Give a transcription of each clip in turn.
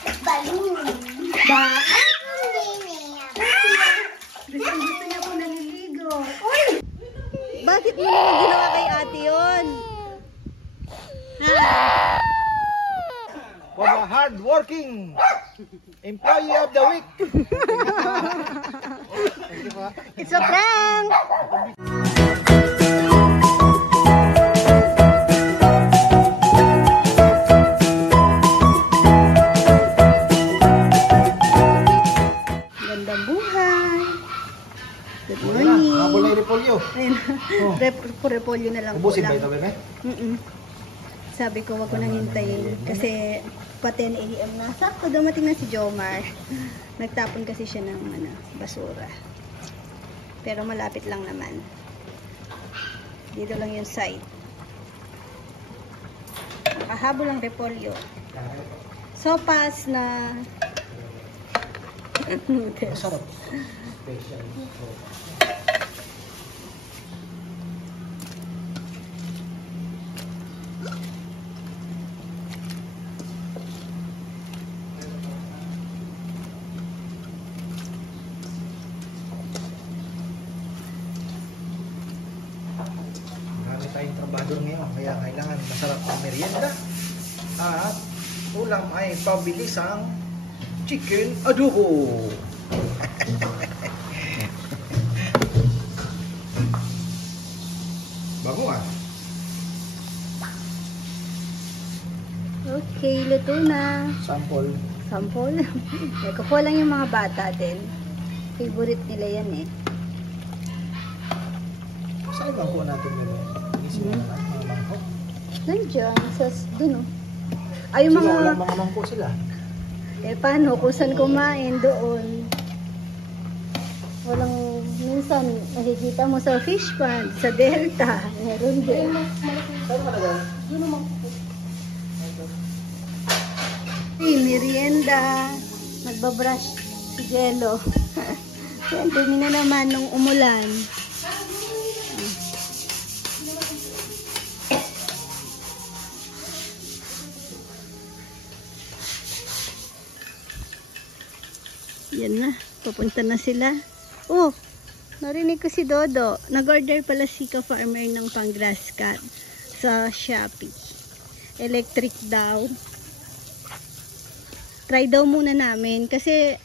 Balloon. Ba? Gusto niya po naliligo. Uy! Bakit mo naman ginawa kay ate yun? Ha? For the hard-working employee of the week. It's a prank! Gandang buhay! Good morning! Habol na yung repolyo. Ayun, Oh. repolyo na lang Ubusin po ba lang. ito, bebe? Sabi ko wag ko nang hintayin kasi pa 10 AM na. Sakto dumating na si Jomar. Nagtapon kasi siya ng basura. Pero malapit lang naman. Dito lang yung site. Nakahabol ang repolyo. Sopas na noodles. Sarap. Special. Marami tayong trabador ngayon, kaya kailangan masarap ang merienda. At ulam ay pabilisang chicken adobo. Bago ah. Okay, luto na. Sample. Sample. Kukuha lang yung mga bata din. Favorite nila yan eh. Saan bang kuha natin nila? Isip na naman, mga mangko. Nandiyan, dun oh. Ay, yung Sila, mga, walang mga mangko sila. eh paano, kung saan kumain doon. Walang, minsan, nakikita mo sa fish pond, sa delta, meron din. Saan talaga? Hey, merienda. Nagbabrush si Jello. Yan, dumi na naman nung umulan. Yan na, papunta na sila. Oh, narinig ko si Dodo. Nag-order pala si ka-farmer ng pang grass cut sa Shopee. Electric daw. Try daw muna namin kasi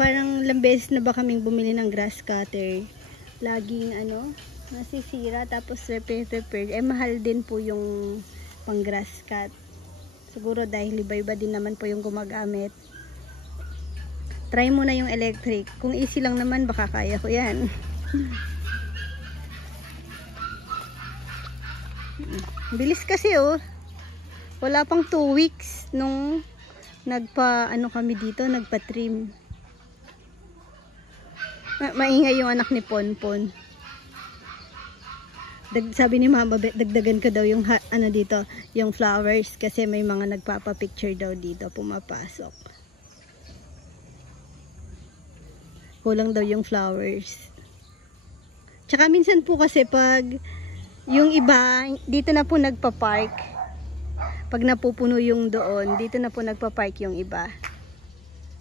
parang ilang beses na ba kaming bumili ng grass cutter. Laging nasisira tapos repair. Eh mahal din po yung pang grass cut. Siguro dahil iba-iba din naman po yung gumagamit. Try muna yung electric. Kung easy lang naman baka kaya ko yan. Bilis kasi oh. Wala pang 2 weeks nung kami dito, nagpa-trim. Maingay yung anak ni Ponpon. Sabi ni Mama, dagdagan ko daw yung dito, yung flowers kasi may mga nagpapa-picture daw dito pumapasok. Kulang daw yung flowers. Tsaka minsan po kasi pag yung iba, dito na po nagpa-park. Pag napupuno yung doon, dito na po nagpa-park yung iba.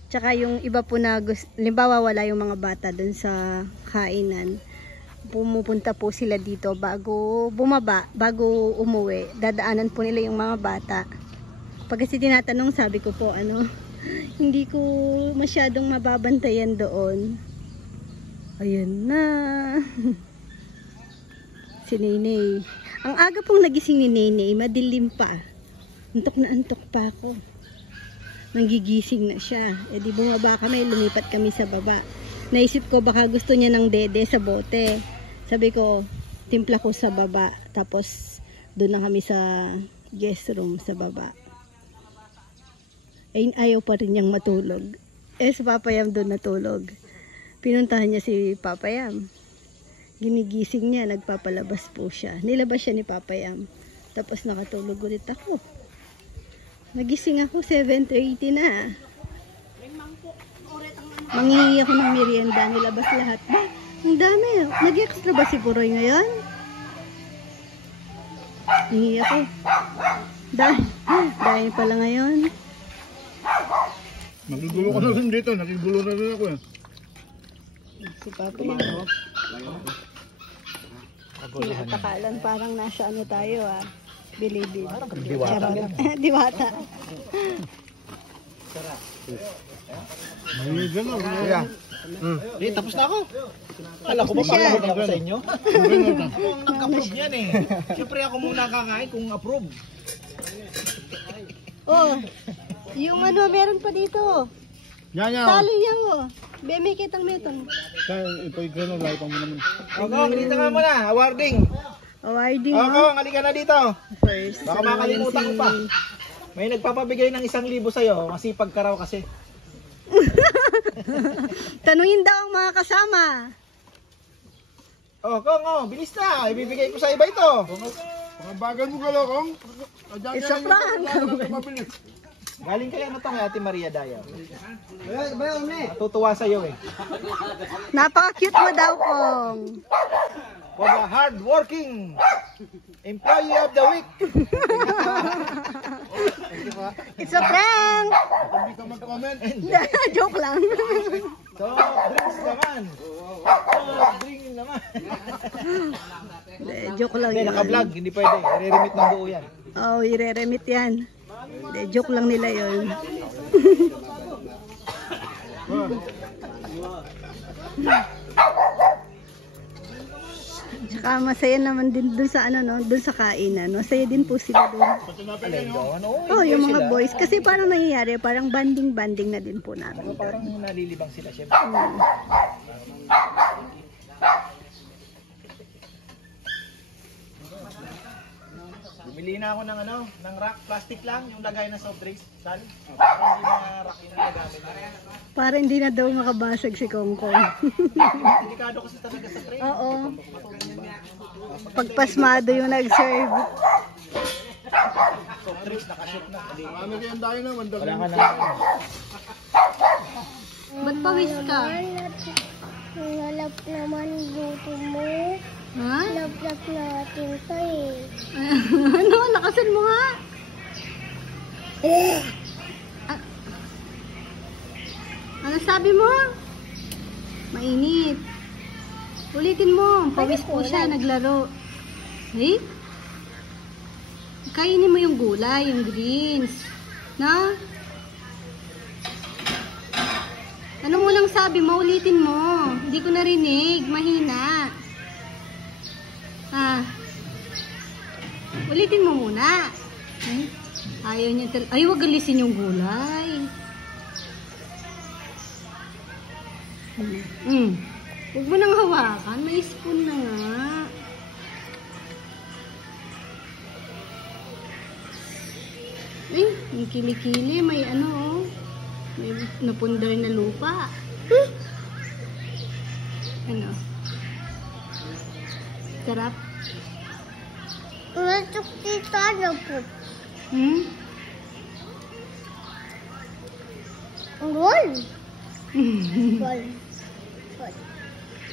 Tsaka yung iba po na limbawa wala yung mga bata doon sa kainan. Pumupunta po sila dito bago bumaba, bago umuwi. Dadaanan po nila yung mga bata. Pag kasi tinatanong, sabi ko po hindi ko masyadong mababantayan doon. Ayun na. Si Nene. Ang aga pong nagising ni Nene, madilim pa. Antok na antok pa ako. Nanggigising na siya. Eh di bumaba kami, lumipat kami sa baba. Naisip ko baka gusto niya ng dede sa bote. Sabi ko, timpla ko sa baba. Tapos doon na kami sa guest room sa baba. Eh ayaw pa rin niyang matulog. Eh si Papayam doon natulog. Pinuntahan niya si Papayam. Ginigising niya, nagpapalabas po siya. Nilabas siya ni Papayam. Tapos nakatulog ulit ako. Nagising ako, 7:30 na. Manghihingi ako ng merienda, nilabas lahat. Ba, ang dami. Nag-extra ba si Puroy ngayon? Hingi ako. Dahil pala ngayon. Nakigulo ka na rin dito. Nakigulo na rin ako eh. Si Papa yun. Tinatakalan parang nasa ano tayo Bilibid. Parang diwata. Diwata. May gano'n. Kuya. Tapos na ako. Kala ko ba parang ako sa inyo? Ako ang nag-approve niyan eh. Siyempre ako muna kakain kung approve. Oh, yung ano, meron pa dito. Yan, yan. Tali niya May kitang meton. Kaya ito yung gano'n. Lahat mo naman. Ako, dito ka muna. Awarding. Awarding Ako, halika na dito. First. Baka makalimutan ko pa. May nagpapabigay ng 1,000 sa'yo. Masipag ka raw kasi. Tanungin daw ang mga kasama. Oh, Kong, bilis na. Ibibigay ko sa iba ito. Mga bagal mo galaw, Kong. It's a prank. Galing kaya na to kay Ate Maria Dayaw. Natutuwa sa'yo eh. Napaka-cute mo daw, Kong. For the hard-working employee of the week. It's a prank. Hindi ka mag-comment. Joke lang. So, drinks naman. So, drinks naman. Joke lang Hindi, yun. naka-vlog. Hindi pwede. I-remit ng buo yan. Oh, i-remit yan. Joke lang nila yun. Tsaka masaya naman din dun sa ano no, dun sa kainan. Masaya din po sila dun. Oh, yung mga boys kasi parang nangyayari, parang banding na din po namin. Parang nalilibang sila syempre. Bumili na ako ng ng rack, plastic lang, yung lagay na soft drinks. Sal? Parang hindi na rack yung nagamit. Para hindi na daw makabasag si Kongkong. Delikado kasi talaga sa tray. Oo. Pagpasmado yung nag-serve. Soft drinks, nakashoot na. Ano kayang tayo na? Wala ka na. Ba't pawis ka? Nalap naman luto mo. Ha? Lap-lap natin ka eh. Ano? Lakasan mo nga. Ano sabi mo? Mainit. Ulitin mo. Pawis po siya. Naglaro. Eh? Kainin mo yung gulay, yung greens. Na? Ano mo lang sabi mo? Ulitin mo. Hindi ko narinig. Mahina. Ulitin mo muna. Ayaw niya talaga. Ay, wag alisin yung gulay. Huwag mo nang hawakan. May spoon na nga. Ay, yung kilikili. May ano may napundar na lupa. Ano? Sarap. Masuk dito na po. Gol. Gol.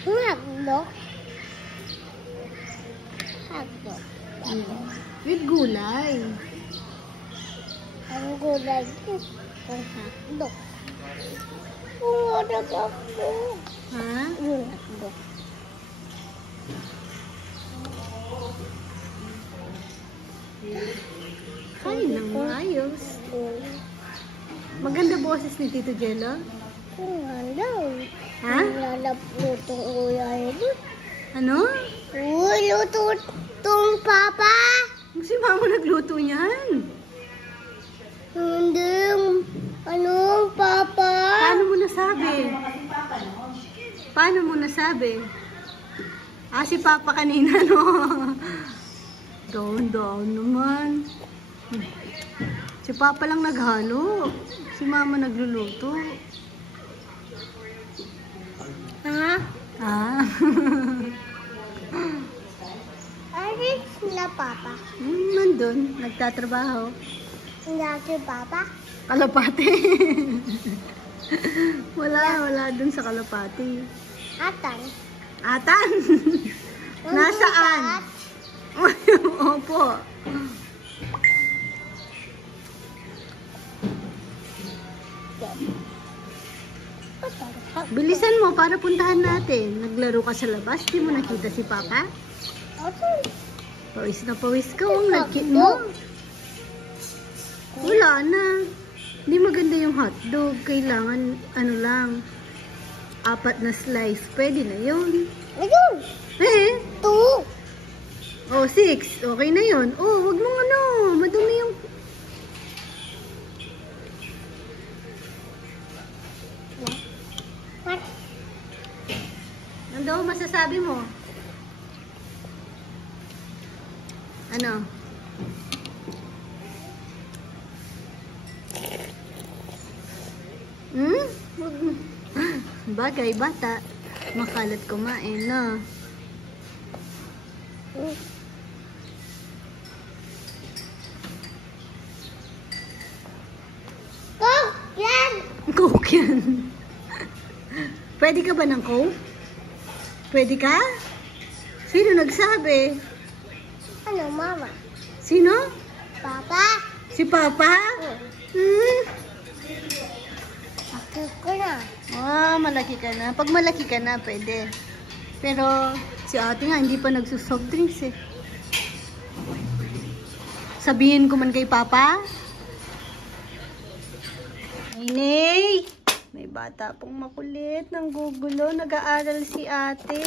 Hotdog. Hotdog. With gulay. Ang gulay ko. Ang hotdog. Ang hotdog. Ha? Yung hotdog. Kain ng maayos. Maganda boses ni Tito Jello. Ang halaw. Ha? Lalap lutong gulay ito. Ano? Uy, luto itong papa. Si Mama nagluto niyan. Hindi. Ano, papa? Paano mo nasabi? Paano mo nasabi? Si Papa kanina, no? Down naman. Si Papa lang naghalo. Si Mama nagluluto. Ha? Alis na papa. Nandun, nagtatrabaho. Hindi si papa. Kalapati. wala dun sa Kalapati. Atan. Atan? Nasaan? Opo. Bilisan mo para puntahan natin. Naglaro ka sa labas, di mo nakita si Papa? Pawis na pawis ka, ang lagkit mo. Wala na. Hindi maganda yung hotdog. Kailangan, ano lang, 4 na slice. Pwede na yun. Ayun! Eh? 2! Oh, 6. Okay na yun. Oh, wag mong ano. Madumi yung... What? Ano daw masasabi mo? Ano? Hmm? Bagay, bata. Makalat kumain, no? Go! Yan! Coke yan. Pwede ka ba ng Coke? Pwede ka? Sino nagsabi? Ano, Mama? Sino? Papa? Si Papa? Hmm? Ako ko na. Ah, malaki ka na. Pag malaki ka na, pwede. Pero, si ate nga, hindi pa nagsusoft drinks eh. Sabihin ko man kay Papa? Inay! May bata pong makulit. Nanggugulo. Nag-aaral si ate.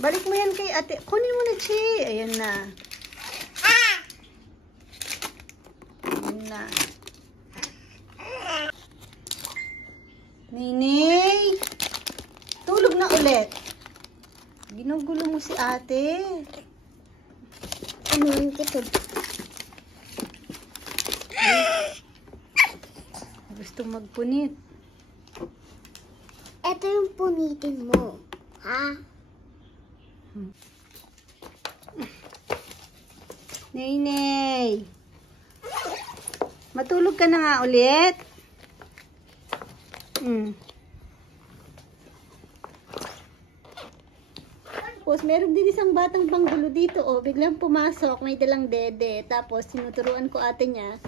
Balik mo yan kay ate. Kunin mo na, Chi. Ayan na. Ayan na. Ninay! Tulog na ulit. Ginugulo mo si ate. Ano yung ito? Gusto magpunit. Ito yung punitin mo. Ha? Ninay! Matulog ka na nga ulit. Tapos, meron din isang batang panggulo dito, oh. Biglang pumasok, may dalang dede. Tapos, tinuturuan ko ate niya,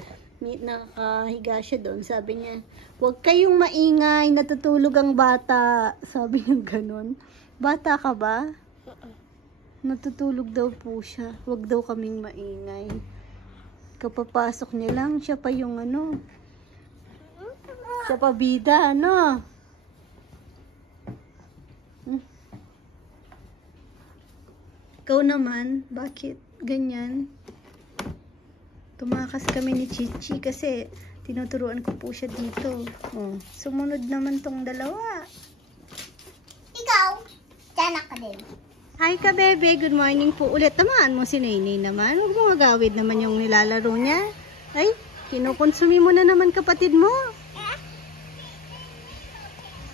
nakahiga siya doon. Sabi niya, huwag kayong maingay, natutulog ang bata. Sabi niya ganun. Bata ka ba? Natutulog daw po siya. Huwag daw kaming maingay. Kapapasok niya lang, siya pa yung ano. Siya pa bida, ano? Ikaw naman, bakit ganyan? Tumakas kami ni Chichi kasi tinuturuan ko po siya dito. Oh, sumunod naman tong dalawa. Ikaw, tiyanak ka din. Hi ka, bebe. Good morning po. Ulit tamaan mo si Nainay naman. Huwag mo magawid naman yung nilalaro niya. Ay, kinukonsumi mo na naman kapatid mo.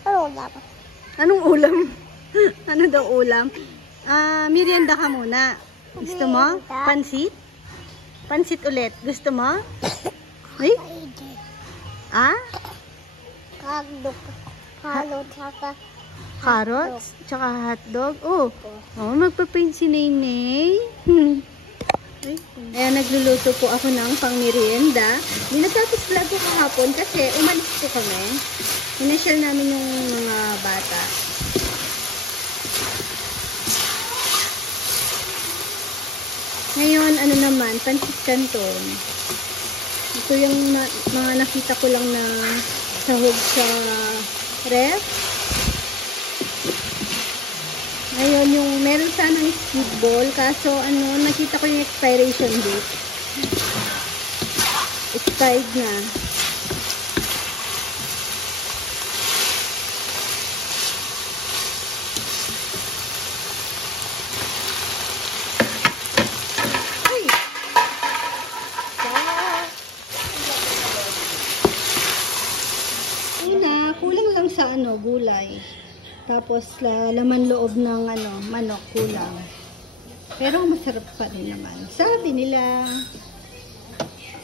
Ano dapat? Anong ulam? Ano daw ulam? Merienda ka muna. Gusto mo? Pansit? Pansit ulit. Gusto mo? Ay? Ah? Hotdog. Halo, tsaka Carrots? Tsaka hotdog? Oh, magpapaint si Nainay. Ayan, nagluluto po ako ng pang-merienda. Hindi natapos vlog ko kahapon kasi umalis po kami. Inasyal namin yung mga bata. Ngayon, ano naman, pansit canton. Ito yung mga nakita ko lang na sahog sa ref. Ngayon, yung meron sanang squid ball, kaso ano, nakita ko yung expiration date. Expired na. Ay! Una, kulang lang sa ano, gulay. Tapos, laman loob ng ano, manok, kulang. Pero masarap pa rin naman. Sabi nila,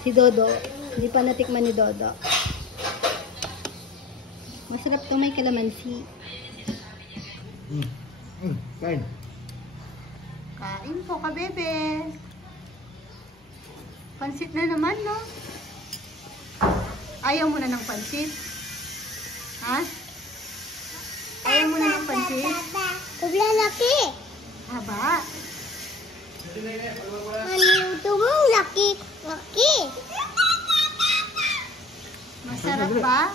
si Dodo, hindi pa natikman ni Dodo. Masarap to, may kalamansi. Kain. Kain po ka, bebe. Pansit na naman, no? Ayaw mo na ng pansit? Ha? Ayaw mo na ng pansit? Lalaki. Haba. Ano mo? Laki. Laki. Masarap ba?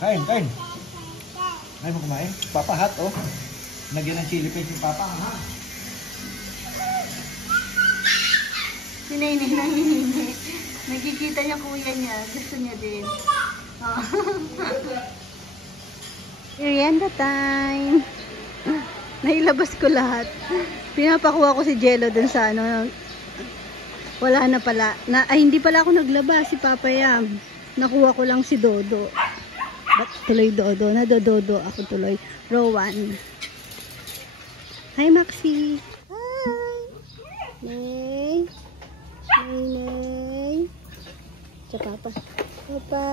Kain, kain. Ayaw mo kumain? Papa hot, oh. Nagyan ng chili paste si Papa, ha? Si Nene nanginginig. Nakikita niya kuya niya. Gusto niya din. Oh. Merienda time. Nailabas ko lahat. Pinapakuha ko si Jello dun sa ano. Wala na pala. Hindi pala ako naglaba. Si Papa Yam. Nakuha ko lang si Dodo. Ba't tuloy Dodo? Nadododo ako tuloy. Rowan. Hi Maxi. Hi. Nay. Nay. Sa Papa. Papa.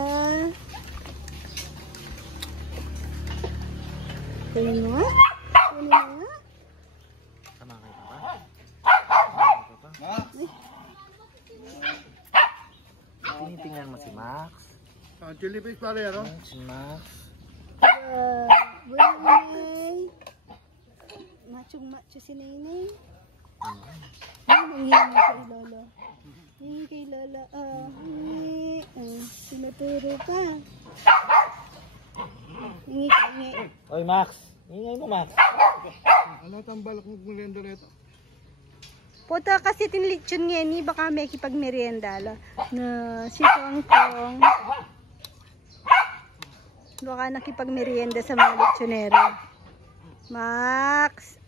Kunin mo nga. Kunin mo nga. Tama kay Papa. Tinitingnan mo si Max. Chili paste pare, ano? Si Max. Nay. Machong-macho si Nay. Hingi kay Lola. Hingi kay Lola. Hingi. Sinaturo pa. Hingi ka, hingi. Oy Max, ingay mo Max. Ano ang balak mo merienda rito? Puta kasi tinlitsyon nga ni baka may kipagmerienda na si Tongtong. Baka nakipagmerienda sa mga litsonero. Max.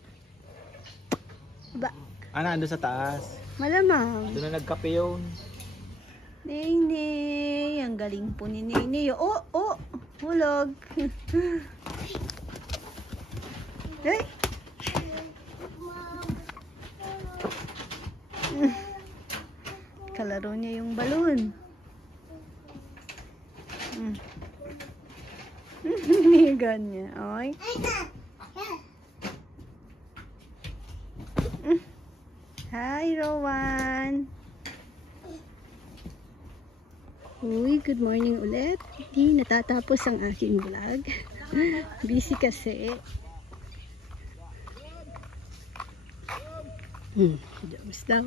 Ba? Ana, ando sa taas. Malamang. Doon na nagkape yun. Nene, ang galing po ni Nene. Oh, hulog. Ay. Kalaro niya yung balon. Nigan niya. Okay. Hi, Rowan. Uy, good morning ulit. Hindi natatapos ang aking vlog. Busy kasi. James daw.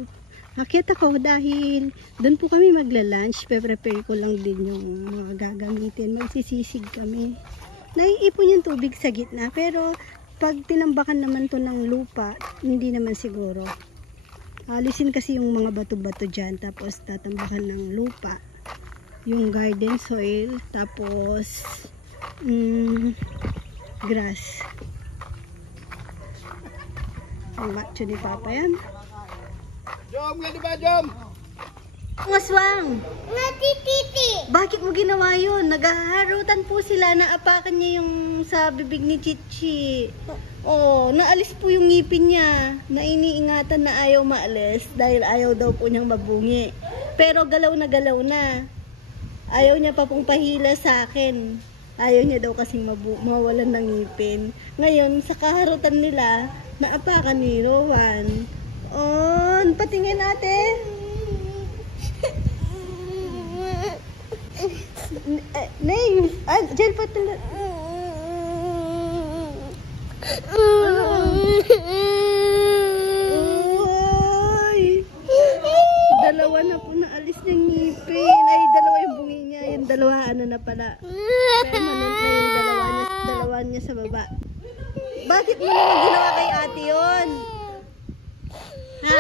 Akit ako dahil doon po kami magla-lunch. Pe-prepare ko lang din yung mga gagamitin. Magsisisig kami. Naiipon yung tubig sa gitna. Pero pag tinambakan naman to ng lupa, hindi naman siguro. Alisin kasi yung mga bato-bato dyan. Tapos tatambakan ng lupa. Yung garden soil. Tapos grass. Ang macho ni Papa yan. Jom, ready ba, Jom? Aswang! Natititi. Bakit mo ginawa yun? Naghaharutan po sila na apakan niya yung sa bibig ni Chichi. Oh, naalis po yung ngipin niya. Na iniingatan na ayaw maalis dahil ayaw daw po niyang mabungi. Pero galaw na galaw na. Ayaw niya pa pong pahila sa akin. Ayaw niya daw kasing mawalan ng ngipin. Ngayon, sa kaharutan nila, naapakan ni Rowan. Oh, patingin natin. Nay, dyan pa tala. Oy! Dalawa na po naalis ng ngipin. Ay, dalawa yung bungi niya. Yung dalawa, ano na pala. Permanent na yung dalawa niya sa baba. Bakit mo naman ginawa kay ate yun? Ha?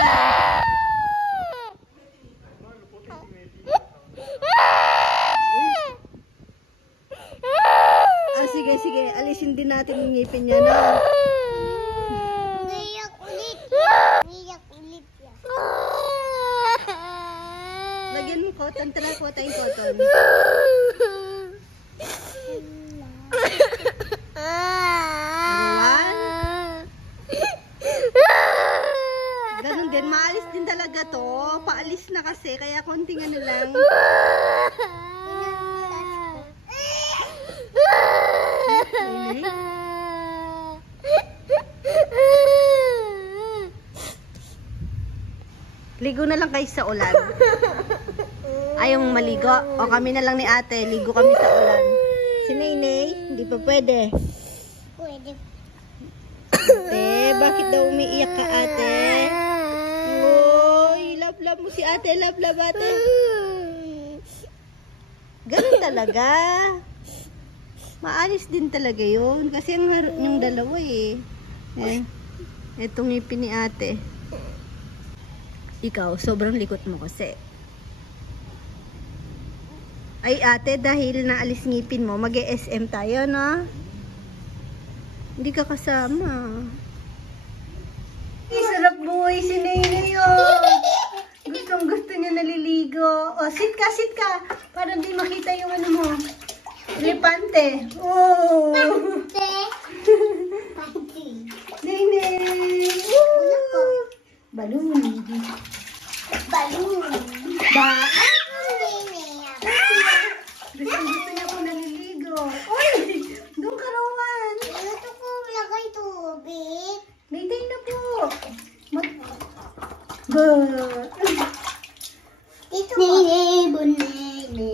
Sige. Alisin din natin yung ngipin niya, no? Ngayak ulit. Ngayak ulit yan. Lagyan mo cotton. Tara, kuha tayong cotton. Ganun din. Maalis din talaga to. Paalis na kasi. Kaya konting ano lang. Ligo na lang kayo sa ulan. Ayaw mong maligo? O kami na lang ni ate, ligo kami sa ulan. Si Nainay, hindi pa pwede. Pwede. Bakit daw umiiyak ka ate? Uy, love mo si ate, love ate. Ganun talaga. Maalis din talaga yun. Kasi yung dalawa eh. Etong ngipin ni ate. Ikaw, sobrang likot mo kasi. Ay ate, dahil naalis ngipin mo, mag-SM tayo, no? Hindi ka kasama. Sarap boy, si Nainay yun. Gustong gusto niya naliligo. O, sit ka. Para di makita yung ano mo. Elepante. Oh. Pante. Pante. Nainay. Balloon. Balloon. Gusto niya po naliligo. Uy! Doon ka rawan. Gusto ko lagay tubig. Nainay na po. Dito ko. Nene, bunene.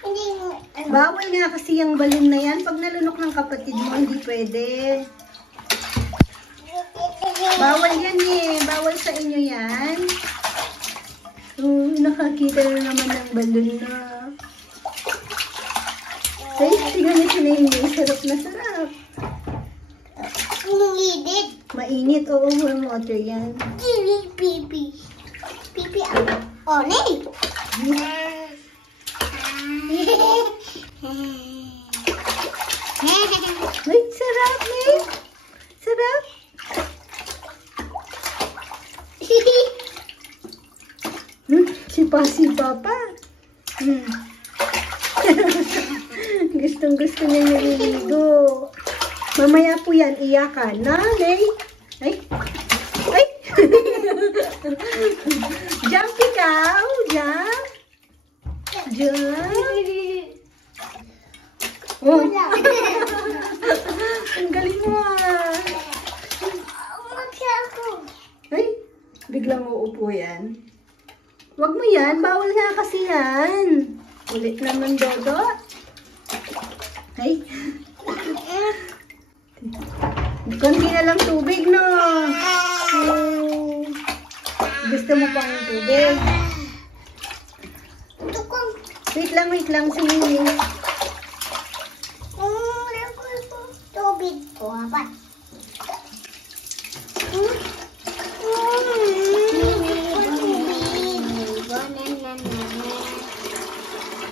Hindi mo. Bawal nga kasi yung balloon na yan. Pag nalunok ng kapatid mo, hindi pwede. Bawal yan eh. Bawal sa inyo yan. Nakakita na naman ng balloon na. Ay, tingnan niyo si Nainay. Sarap na sarap. Inidid. Mainit. Oo, warm water yan. Pipi. Pipi ako. Oh, Nay. Ay, sarap, Nay. Sarap. Sipa pa. Gustong-gusto niya naliligo. Mamaya po yan, iyakan. Nanay. Ay. Jump ikaw. Jump. Oh. Ang galing mo ah. Ay, biglang uupo yan. Wag mo yan, bawal nga kasi yan. Ulit naman, Dodo. Ay. Konti na lang tubig, no? Gusto mo pang tubig? Wait lang, sumili. Tubig ko, apat.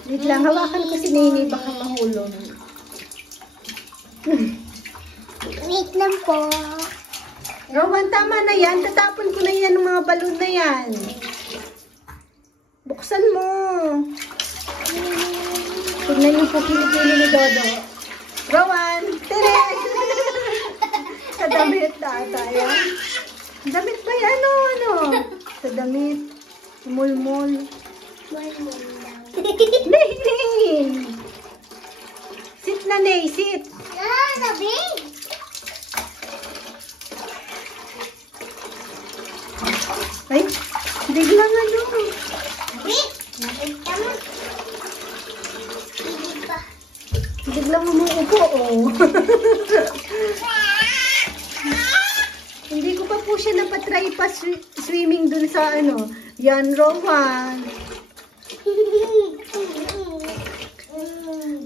Wait lang, hawakan ko si Nainay, baka mahulog. Wait lang po. Rowan, tama na yan. Tatapon ko na yan ng mga balon na yan. Buksan mo. Tignan yung pupili-pili ni Dodo. Rowan, Teres! Sa damit na tayo. Damit ba yan o ano? Sa damit. Mulmul. Nay! Sit na, Nay. Sit. Labing. Ay, biglang ano. Wait. Nakita mo. Hindi pa. Biglang umuupo, oh. Hindi ko pa po siya napatry pa swimming dun sa ano. Yan, Rowan.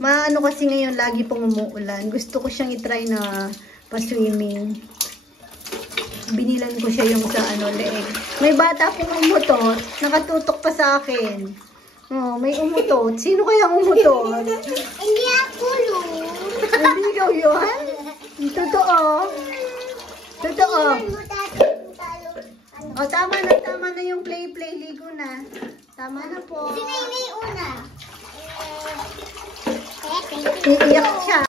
Maano kasi ngayon, lagi pong umuulan. Gusto ko siyang itry na pa-swimming. Binilan ko siya yung sa ano, leeg. May bata pong umutot. Nakatutok pa sa akin. Oh, may umutot. Sino kaya umutot? Hindi ako, Lord. Hindi ikaw yun? Totoo. Totoo. O, tama na yung play. Ligo na. Tama na po. Sino yung una? Iiyak siya.